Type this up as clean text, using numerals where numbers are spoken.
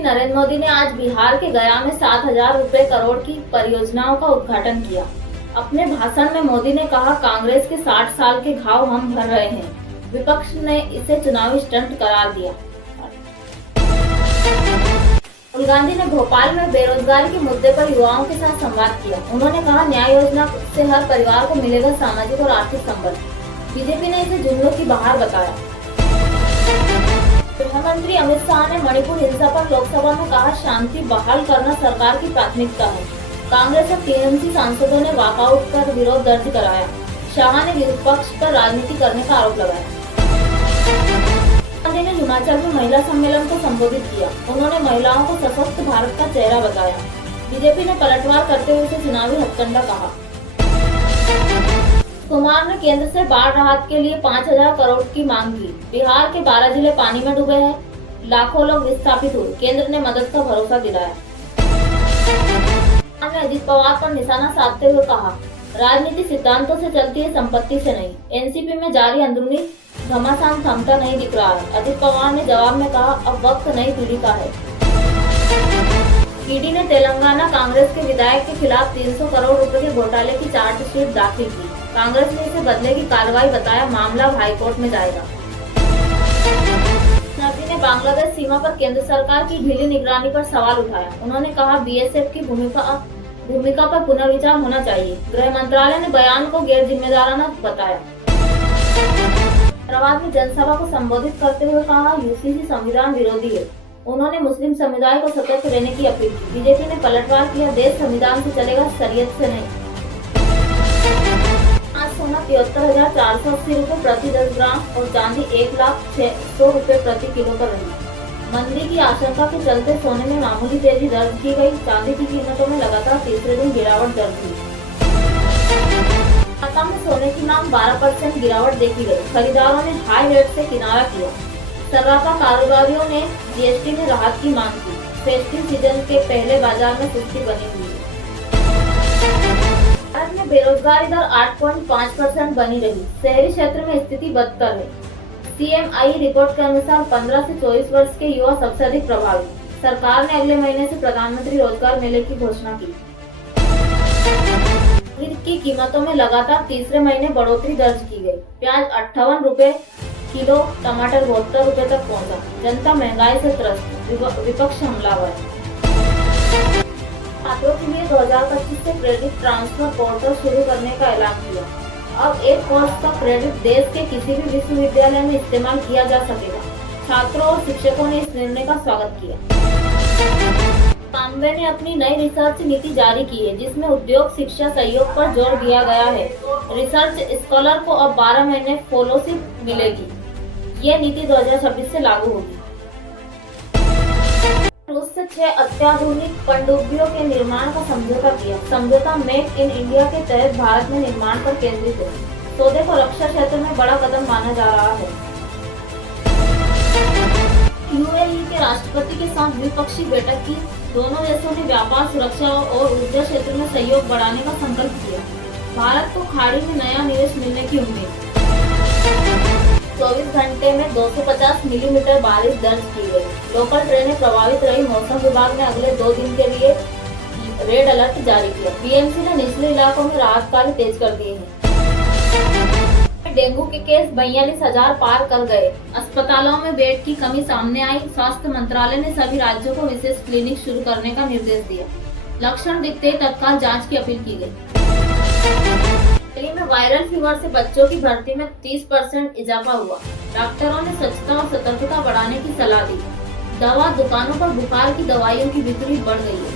नरेंद्र मोदी ने आज बिहार के गया में 7,000 रुपए करोड़ की परियोजनाओं का उद्घाटन किया। अपने भाषण में मोदी ने कहा, कांग्रेस के 60 साल के घाव हम भर रहे हैं। विपक्ष ने इसे चुनावी स्टंट करार दिया। राहुल गांधी ने भोपाल में बेरोजगारी के मुद्दे पर युवाओं के साथ संवाद किया। उन्होंने कहा, न्याय योजना से हर परिवार को मिलेगा सामाजिक और आर्थिक संबल। बीजेपी ने इसे जुमलों की बहार बताया। गृहमंत्री अमित शाह ने मणिपुर हिंसा पर लोकसभा में कहा, शांति बहाल करना सरकार की प्राथमिकता है। कांग्रेस और टीएमसी सांसदों ने वॉकआउट कर विरोध दर्ज कराया। शाह ने विपक्ष पर राजनीति करने का आरोप लगाया। गांधी ने हिमाचल में महिला सम्मेलन को संबोधित किया। उन्होंने महिलाओं को सशक्त भारत का चेहरा बताया। बीजेपी ने पलटवार करते हुए उसे चुनावी हथकंडा कहा। कुमार ने केंद्र से बाढ़ राहत के लिए 5,000 करोड़ की मांग की। बिहार के 12 जिले पानी में डूबे हैं, लाखों लोग विस्थापित हुए। केंद्र ने मदद का भरोसा दिलाया। कुमार ने अजित पवार पर निशाना साधते हुए कहा, राजनीति सिद्धांतों से चलती है, संपत्ति से नहीं। एनसीपी में जारी अंदरूनी घमासान थमता नहीं दिख रहा है। अजित पवार ने जवाब में कहा, अब वक्त नई पीढ़ी का है। ईडी ने तेलंगाना कांग्रेस के विधायक के खिलाफ 300 करोड़ रुपए के घोटाले की चार्जशीट दाखिल की। कांग्रेस ने इसे बदले की कार्रवाई बताया। मामला हाईकोर्ट में जाएगा। नबी ने बांग्लादेश सीमा पर केंद्र सरकार की ढीली निगरानी पर सवाल उठाया। उन्होंने कहा, बीएसएफ की भूमिका पर पुनर्विचार होना चाहिए। गृह मंत्रालय ने बयान को गैर जिम्मेदाराना बताया। हैदराबाद में जनसभा को संबोधित करते हुए कहा, यूसीसी संविधान विरोधी है। उन्होंने मुस्लिम समुदाय को सतर्क रहने की अपील की। बीजेपी ने पलटवार किया, देश संविधान से चलेगा, शरीयत से नहीं। आज सोना 73,480 रुपए प्रति 10 ग्राम और चांदी 1,06,100 रुपए प्रति किलो पर रही। मंदी की आशंका के चलते सोने में मामूली तेजी दर्ज की गई। चांदी की कीमतों में लगातार तीसरे दिन गिरावट दर्ज हुई। कोलकाता में सोने की मांग 12% गिरावट देखी गई। खरीदारों ने हाई रेट से किनारा किया। सर्राफा कारोबारियों ने जीएसटी में राहत की मांग की। फेस्टिव सीजन के पहले बाजार में सुस्ती बनी हुई है। भारत में बेरोजगारी दर 8.5% बनी रही। शहरी क्षेत्र में स्थिति बदतर है। सीएमआई रिपोर्ट के अनुसार 15 से 24 वर्ष के युवा सबसे अधिक प्रभावित। सरकार ने अगले महीने से प्रधानमंत्री रोजगार मेले की घोषणा की। की कीमतों में लगातार तीसरे महीने बढ़ोतरी दर्ज की गई। प्याज 58 रुपए किलो, टमाटर 72 रुपए तक पहुंचा। जनता महंगाई से त्रस्त, विपक्ष हमलावर। छात्रों के लिए 2025 से क्रेडिट ट्रांसफर पोर्टल शुरू करने का ऐलान किया। अब एक कोर्स का क्रेडिट देश के किसी भी विश्वविद्यालय में इस्तेमाल किया जा सकेगा। छात्रों और शिक्षकों ने इस निर्णय का स्वागत किया। काम्बे ने अपनी नई रिसर्च नीति जारी की है, जिसमें उद्योग शिक्षा सहयोग पर जोर दिया गया है। रिसर्च स्कॉलर को अब 12 महीने फेलोशिप मिलेगी। ये नीति 2026 से लागू होगी। रूस से 6 अत्याधुनिक पनडुब्बियों के निर्माण का समझौता किया। समझौता मेक इन इंडिया के तहत भारत में निर्माण पर केंद्रित है। सौदे को रक्षा क्षेत्र में बड़ा कदम माना जा रहा है। यूएई के राष्ट्रपति के साथ द्विपक्षीय बैठक की। दोनों देशों ने व्यापार, सुरक्षा और ऊर्जा क्षेत्र में सहयोग बढ़ाने का संकल्प किया। भारत को खाड़ी में नया निवेश मिलने की उम्मीद। 24 घंटे में 250 मिलीमीटर बारिश दर्ज की गई। लोकल ट्रेनें प्रभावित रही। मौसम विभाग ने अगले 2 दिन के लिए रेड अलर्ट जारी किया। बीएमसी ने निचले इलाकों में राहत कार्य तेज कर दिए हैं। डेंगू के केस 42,000 पार कर गए। अस्पतालों में बेड की कमी सामने आई। स्वास्थ्य मंत्रालय ने सभी राज्यों को विशेष क्लिनिक शुरू करने का निर्देश दिया। लक्षण दिखते ही तत्काल जांच की अपील की गई। दिल्ली में वायरल फीवर से बच्चों की भर्ती में 30% इजाफा हुआ। डॉक्टरों ने स्वच्छता और सतर्कता बढ़ाने की सलाह दी। दवा दुकानों पर बुखार की दवाइयों की बिक्री बढ़ गई है।